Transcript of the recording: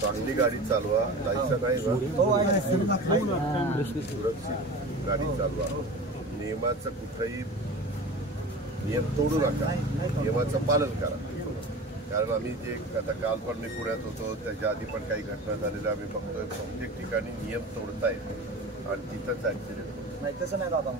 चांगली गाडी चालवा, जायचं नाही सुरक्षित गाडी चालवा, नियमाचं कुठेही नियम तोडू नका, नियमाचं पालन करा. कारण आम्ही जे आता काल पण मी पुण्यात होतो, त्याच्या आधी पण काही घटना झालेल्या आम्ही बघतोय. प्रत्येक ठिकाणी नियम तोडतायत आणि तिथंच ऍक्सिडेंट. नाही तसं नाही दादा.